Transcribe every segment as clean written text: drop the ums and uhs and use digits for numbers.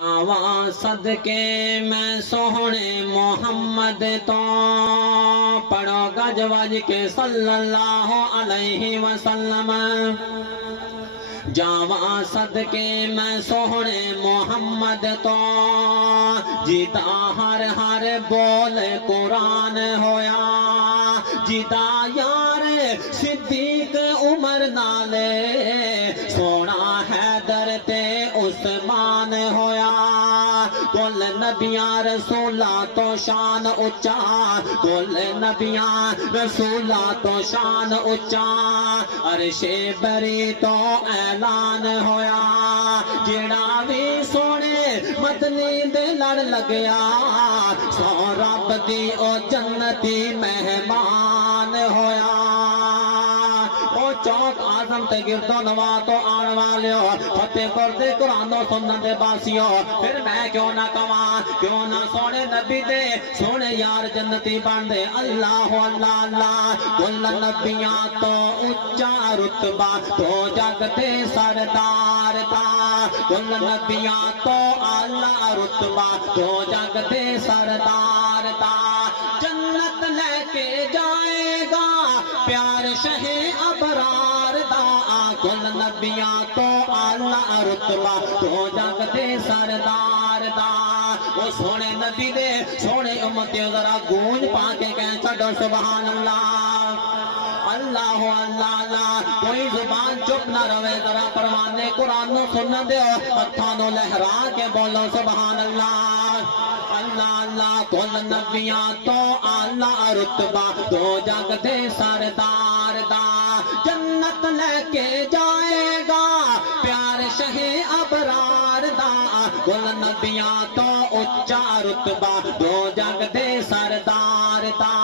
آواز صدقے میں سوہنے محمد تو پڑھو گج وج کے صلی اللہ علیہ وسلم جاواں صدقے میں سوہنے محمد تو جیتا ہر ہر بول قرآن ہویا جیتا یار صدیق عمر نالے سونا حیدر تے عثمان ہویا کل نبیاں رسولہ تو شان اچا کل نبیاں رسولہ تو شان اچا عرش بری تو اعلان ہویا جڑا بھی سونے مدنی دے لڑ لگیا سو رب دی او جنتی مہمان ہویا او چوک آزم تے گردو نوا تو آن والیو فتح کردے قرآن و سنن دے باسیو پھر میں کیوں نہ کواں کیوں نہ سونے نبی دے سونے یار جنتی باندے اللہ اللہ اللہ کل نبیاں تو اچا رتبہ تو جگ دے سردار تا کل نبیاں تو اللہ رتبہ تو جگ دے سردار تا جنت لے کے جائے گا پیار شہ ابرار دا کل نبیاں تو اللہ رتبہ تو جگ دے سردار دا وہ سونے نبی دے سونے امتیوں ذرا گونج پا کے کہیں چھڑو سبحان اللہ اللہ اللہ اللہ کوئی زبان چپ نہ روے ذرا پروانے قرآن و سنن دے ہتھانوں لہرا کے بولو سبحان اللہ اللہ اللہ کل نبیاں تو اللہ رتبہ تو جگ دے سردار دا جنت لے کے جائے گا پیار شہ ابرار دا کل نبیاں تو اچا رتبہ دو جگ دے سردار دا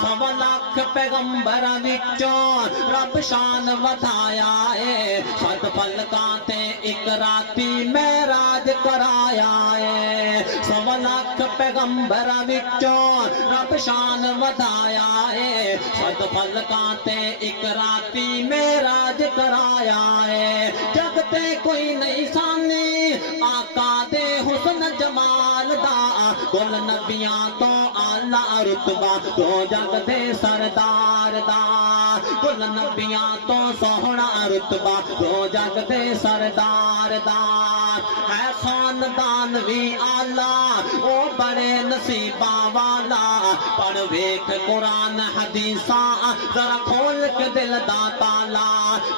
سوا لاکھ پیغمبر وچوں رب شان ودھایا ہے سات فلکاں تے ایک راتی معراج کرایا ہے سوا لاکھ پیغمبر وچوں رب شان ودھایا ہے سات فلکاں تے ایک راتی معراج کرایا ہے جگ تے کوئی نہیں سانی آقا دے حسن جمال دا کل نبیاں تو اللہ رتبہ تو جگ دے سردار دا کل نبیاں تو سوہنا رتبہ تو جگ دے سردار دا ہے خاندان بھی آلہ او بڑے نصیباں والا پڑھ ویکھ قرآن حدیثاں ذرا کھول کے دل دا تالا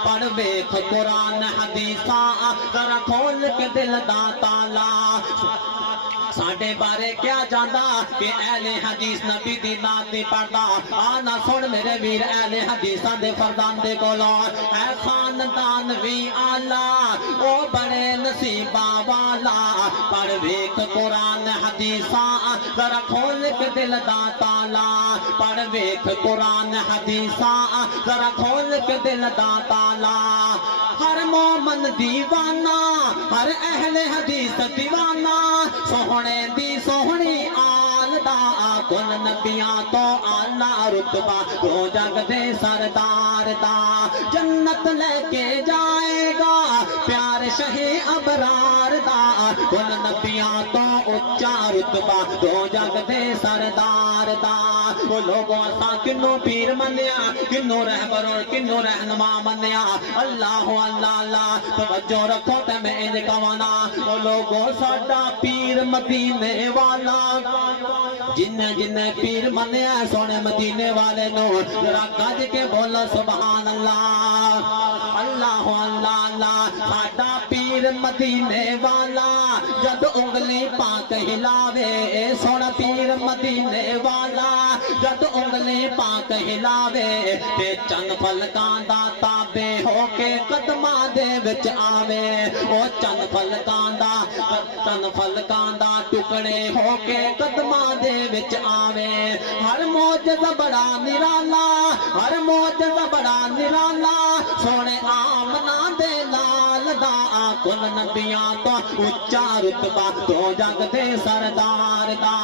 پڑھ ویکھ قرآن حدیثاں ذرا کھول کے دل دا تالا ساڑھے بارے کیا جاندہ کہ اہل حدیث نبی دی نات دی پڑھدا آنا سن میرے ویر اہل حدیثاں دے فردان دے کولو اے خاندان وی آلہ او بڑے نصیباں والا پڑھ ویکھ قرآن حدیثاں ذرا کھول کے دل دا تالا پڑھ ویکھ قرآن حدیثاں ذرا کھول کے دل دا تالا ہر مومن دیوانہ ہر اہل حدیث دیوانہ سوہنے دی سوہنی آل دا کل نبیاں تو اللہ رتبہ تو جگ دے سردار دا جنت لے کے جائے گا پیار شہ ابرار دا کل نبیاں تو اچا رتبہ تو جگ دے سردار دا وہ لوگوں اساں کنوں پیر منیا کنوں رہبر اور کنوں رہنما منیا اللہ اللہ اللہ توجہ رکھو تے میں ان کوانا وہ لوگوں ساڈا پیر مدینے والا جن جن پیر منیا سونے مدینے والے نو ذرا گج کے بولو سبحان اللہ اللہ اللہ اللہ ساڈا پیر مدینے والا جد انگلی پاک ہلاوے سونا پیر مدینے والا جد انگلی پاک ہلاوے تے چند فلکاں دا تابع ہو کے قدماں دے وچ آوے او چند فلکاں دا ٹکڑے ہو کے قدماں دے وچ آوے ہر معجزہ بڑا نرالا ہر معجزہ بڑا نرالا سونے آمنہ دے لال بلال دا کل نبیاں تو اچا رتبہ دو جگ دے سردار دا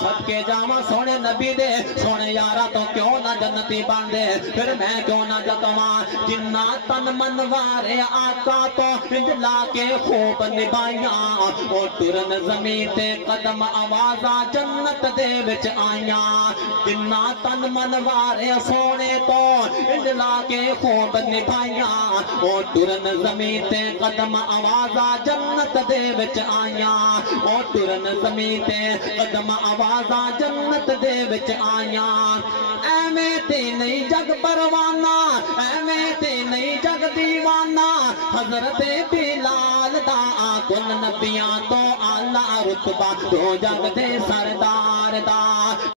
صدقے جاواں سونے نبی دے سونے یارا تو کیوں نہ جنتی بن دے پھر میں کیوں نہ جتواں جنہ تن منوارے آقا تو انجلا کے خوب نبھائیاں او ٹرن زمین تے قدم آوازاں جنت دے وچ آئیاں جنہ تن منوارے سونے تو انجلا کے خوب نبھائیاں او ٹرن زمین تے قدم آوازاں جنت دے وچ آئیاں او ٹرن زمین تے قدم آوازاں جنت دے وچ آئیاں ایویں تے نہیں جگ پروانہ ایویں تے نہیں جگ دیوانہ حضرت بلال دا کل نبیاں تو اعلیٰ رتبہ دو جگ دے سردار دا